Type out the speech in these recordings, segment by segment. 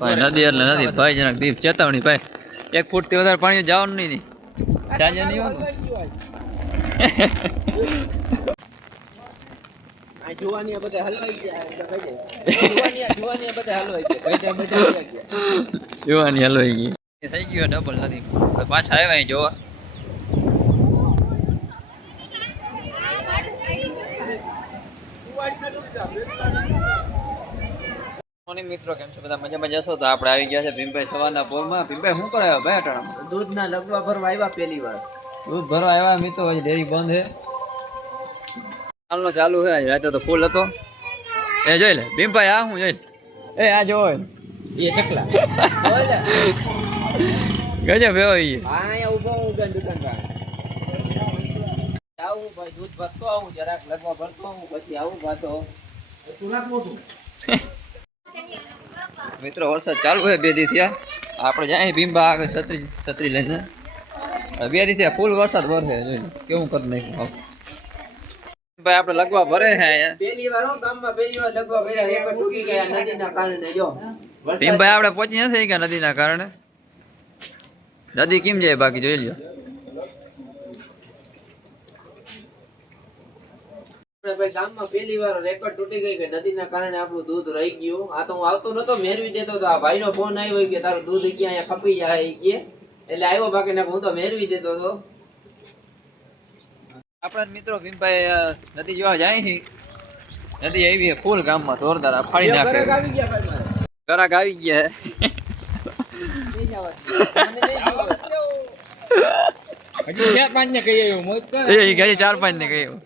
ભાઈ નદી એટલે નદી ભાઈ જરાક દીપ ચેતવણી ભાઈ 1 ફૂટથી વધારે પાણી જવાનું નહીં ચાલે નહીં હોતું આ જુવાની બધા હલવાઈ ગયા જુવાની બધા હલવાઈ ગયા જુવાની હલવાઈ ગઈ થઈ ગયું ડબલ નથી પાછા આવ્યા અહીં જોવા મોર્નિંગ મિત્રો કેમ છો બધા મજામાં જશો તો આપણે આવી ગયા છે ભીમભાઈ સવારના પોરમાં ભીમભાઈ શું કરાયો ભાઈ અટાણા દૂધના લગવા ભરવા આવ્યા પહેલી વાર દૂધ ભરવા આવ્યા મિત્રો હજી ડેરી બંધ છે હાલનો ચાલુ છે રાતે તો ફૂલ હતો એ જોઈ લે ભીમભાઈ આ હું જોઈ એ આ જોવો એ ટકલા ગજબ એવો એ હા અહીંયા ઊભો હું દુકાન પર આવું ભાઈ દૂધ ભરતો આવું જરાક લગવા ભરતો આવું પછી આવું ભાતો તુરંત મોટું મિત્રો વરસાદ ચાલુ છે 2 દી થયા આપણે જાય ભીમબા આગળ છત્રી લઈને 2 દી થયા ફૂલ વરસાદ વરસે જોઈને કેવું કરી નાખ્યું ભાઈ આપણે લગવા ભરે છે પહેલી વાર ગામમાં પહેલી વાર લગવા ભર્યા એક ટૂકી ગયા નદીના કારણે જો ભીમભાઈ આપણે પહોંચી નથી ગયા નદીના કારણે નદી કેમ જાય બાકી જોઈ લ્યો ભાઈ ગામમાં પહેલી વાર રેકોર્ડ તૂટી ગઈ કે નદીના કારણે આપણું દૂધ રહી ગયું આ તો હું આવતો નતો મેરવી દેતો તો આ ભાઈનો ફોન આવ્યો કે તારું દૂધ ક્યાં અહીંયા ખપી જાય કે એટલે આવ્યો બાકી ને હું તો મેરવી દેતો તો આપણા મિત્રો ભીમભાઈ નદી જોવા જાય છે નદી આવી ફૂલ ગામમાં જોરદાર ફાડી નાખે ગરાક આવી ગયા હજી 4-5 ને કહી આવ્યો મોજ કર એ ગઈ 4-5 ને કહ્યું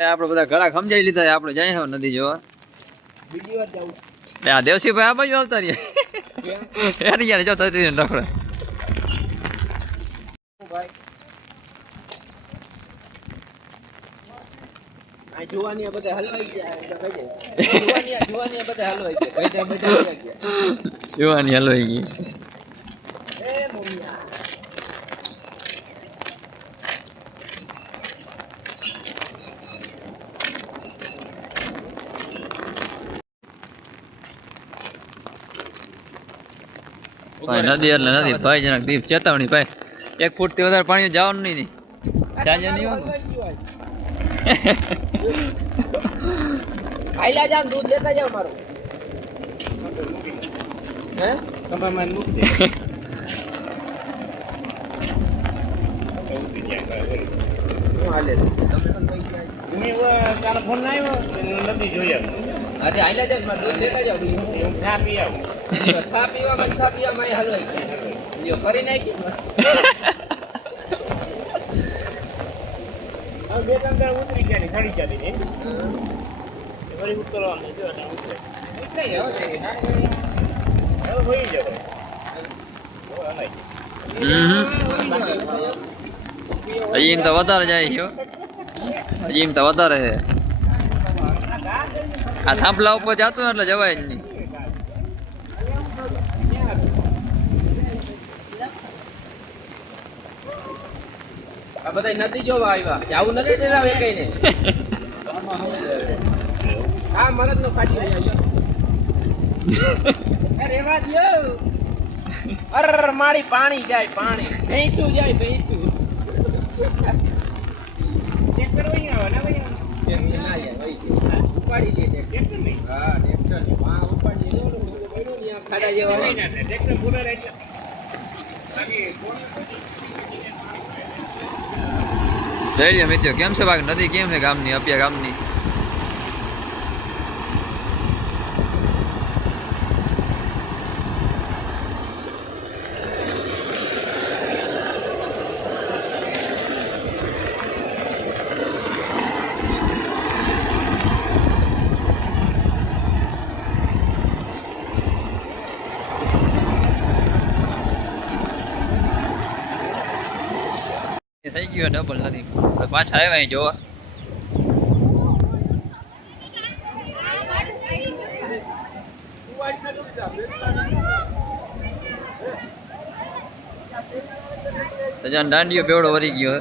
આપણે બધા ઘણા સમજાવી લીધા આપણે જાય નદી જોવા આ દેવસીભાઈ આ બાજુ આવતા રહ્યા યાર જો થતી રખડે જુવાની બધા હલવાઈ ગયા જુવાની હલવાઈ ગઈ ભાઈ નદી એટલે નદી ભાઈ જરાક દીપ ચેતવણી ભાઈ 1 ફૂટથી વધારે પાણી જવાનું નહીં ચાલે નહીં હોતું આઈલા જામ દૂધ લેતા જાવ મારું હે કમામાં મુક્તિ હું હાલે તમે તારો ફોન ના આવ્યો નથી જોયા આજે આઈલા જામ મારું દૂધ લેતા જાવ હું ચા પી આવું ચા પીવા માં હલવાઈ લ્યો કરી નાખી બે ત્રણ ઉતરી ગયા ને ખડી ચાલી ને વળી ઉતરવાનું જો ને ઉતરે એટલે હવે હોઈ જાય હજી એમ તો વધારે જાય છે હજી એમ તો વધારે છે આ થાંભલા ઉપર જતું ને એટલે જવાય જ નહીં આ બધા નદી જોવા આવ્યા આવું નથી ડરાવે કઈ ને આ મરદ નો ફાટી આવ્યો રેવા દયો અર મારી પાણી જાય પાણી ભેંચું જાય ભેંચું ટ્રેક્ટર વઈ આવે ના વઈ આવે ના જાય વઈ ઉપાડી લે ટ્રેક્ટર નહીં હા ટ્રેક્ટર ને માં ઉપાડી લે બન્યું ને આ ખાડા જેવા ટ્રેક્ટર પૂરા રહે છે જઈ મિત્રો કેમ છે બાકી નદી કેમ છે ગામની અપિયા ગામની થઈ ગયું ડબલ નથી પાછા આવ્યા અહીં જોવા દાંડીઓ બેવડો વરી ગયો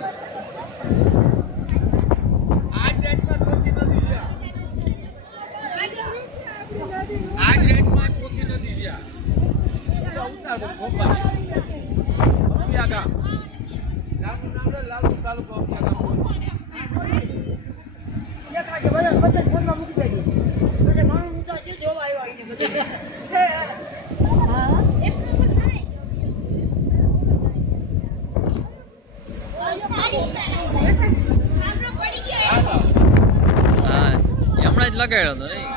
હા હમણાં જ લગાડ્યો હતો નહીં